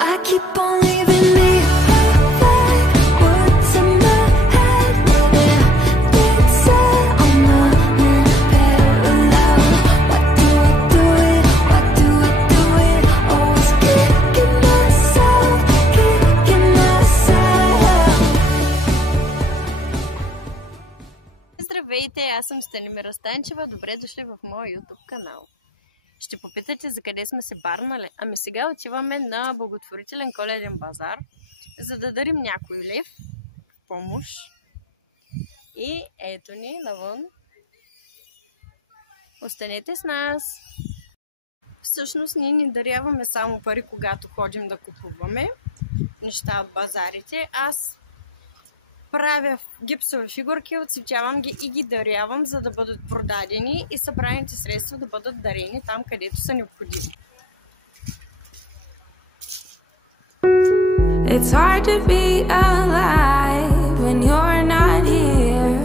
I keep on leaving me like words in my head. Yeah, it's on the moon parallel. Why do I do it? Why do I do it? Always kicking myself. Здравейте, аз съм Станимира Станчева. Добре дошли в моя YouTube канал. Ще попитате за къде сме се барнали. Ами сега отиваме на благотворителен коледен базар, за да дарим някой лев в помощ. И ето ни навън. Останете с нас! Всъщност ние не даряваме само пари, когато ходим да купуваме неща от базарите. Аз правя гипсови фигурки, отцветявам ги и ги дарявам, за да бъдат продадени и събраните средства да бъдат дарени там, където са необходими. It's hard to be alive when you're not here.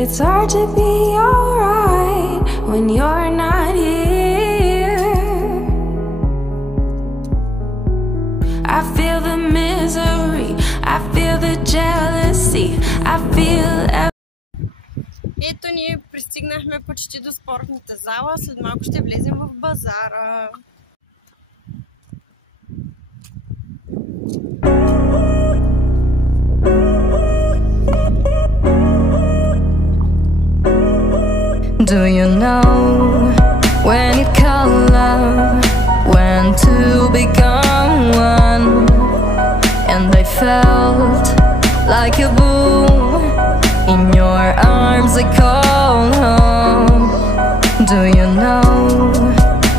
It's hard to be alright when you're not here. I feel the misery, I feel the jealousy, I feel. Ето ние пристигнахме почти до спортната зала, след малко ще влезем в базара. Do you know when it call love, when to become one? And I felt like a boom in your arms. I call home. Do you know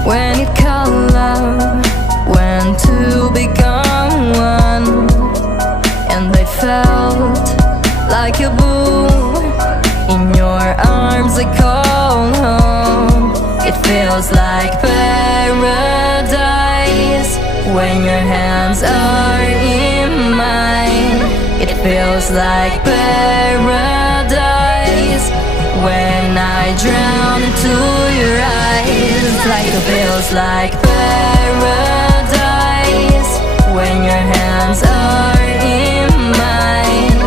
when it call love, when to become one? And I felt like a boom in your arms. I call home. It feels like paradise when your hands are in mine. It feels like paradise when I drown into your eyes. Like it feels like paradise when your hands are in mine.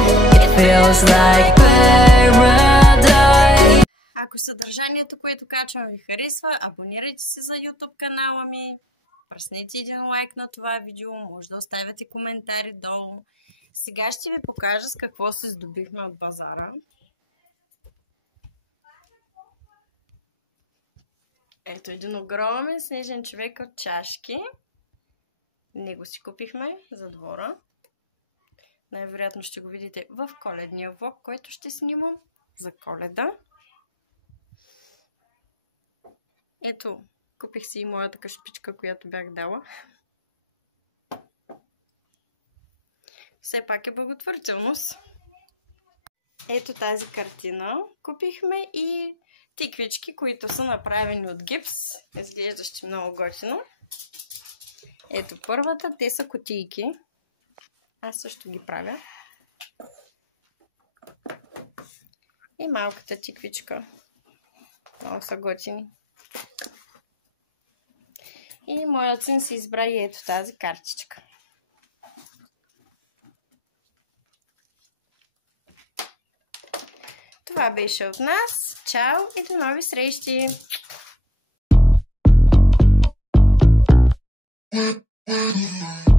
It feels like paradise. Ако съдържанието, което качвам, ви харесва, абонирайте се за YouTube канала ми, пръснете един лайк на това видео, може да оставяте коментари долу. Сега ще ви покажа с какво се здобихме от базара. Ето един огромен снежен човек от чашки. Него си купихме за двора. Най-вероятно ще го видите в коледния влог, който ще снимам за Коледа. Ето, купих си и моята кашпичка, която бях дала. Все пак е благотворителност. Ето тази картина. Купихме и тиквички, които са направени от гипс. Изглеждащи много готино. Ето първата, те са кутийки. Аз също ги правя. И малката тиквичка. Много са готини. И моят син си избра и ето тази картичка. Това беше от нас. Чао и до нови срещи! What?